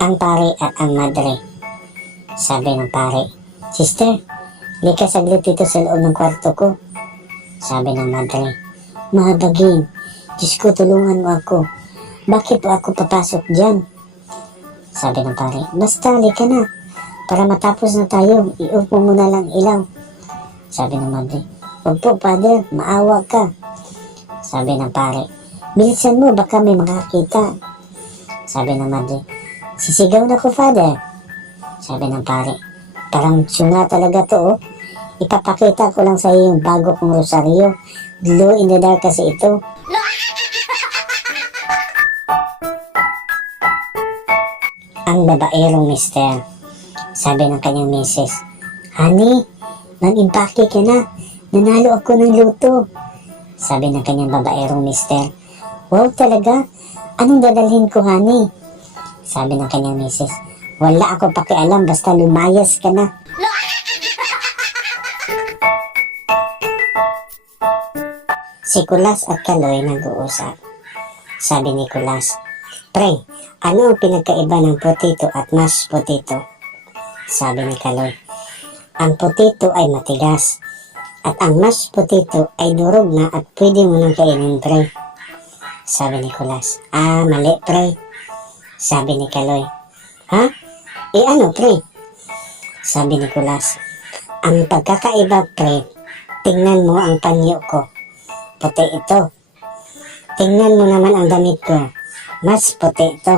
ang pare at ang madre. Sabi ng pare, "Sister, lika saglit dito sa loob ng kwarto ko." Sabi ng madre, "Mahabagin, Diyos ko, tulungan mo ako. Bakit po ako papasok dyan?" Sabi ng pare, "Basta lika na, para matapos na tayo, i-off mo muna lang ilaw." Sabi ng madre, "Wag po, Father, maawa ka." Sabi ng pare, "Bilisan mo, baka may makakita." Sabi ng madre, "Sisigaw na ko, Father." Sabi ng pare, "Parang syunga talaga to, oh. Ipapakita ko lang sa iyo yung bago kong rosaryo. Glow in the dark kasi ito." Ang babaerong mister, sabi ng kanyang misis, "Honey, mag-impake ka na. Nanalo ako ng luto." Sabi ng kanyang babaerong mister, "Wow talaga? Anong dadalhin ko, honey?" Sabi ng kanyang misis, "Wala ako pakialam, basta lumayas ka na." Si Kulas at Kaloy nag-uusap. Sabi ni Kulas, "Pre, ano ang pinagkaiba ng potato at mashed potato?" Sabi ni Kaloy, "Ang potato ay matigas, at ang mashed potato ay durog na at pwede mo nang kainin, pre." Sabi ni Kulas, "Mali, pre." Sabi ni Kaloy, "Ha? Ano, pre?" Sabi ni Kulas, "Ang pagkakaiba, pre, tingnan mo ang panyo ko. Puti ito. Tingnan mo naman ang damit ko. Mas puti ito."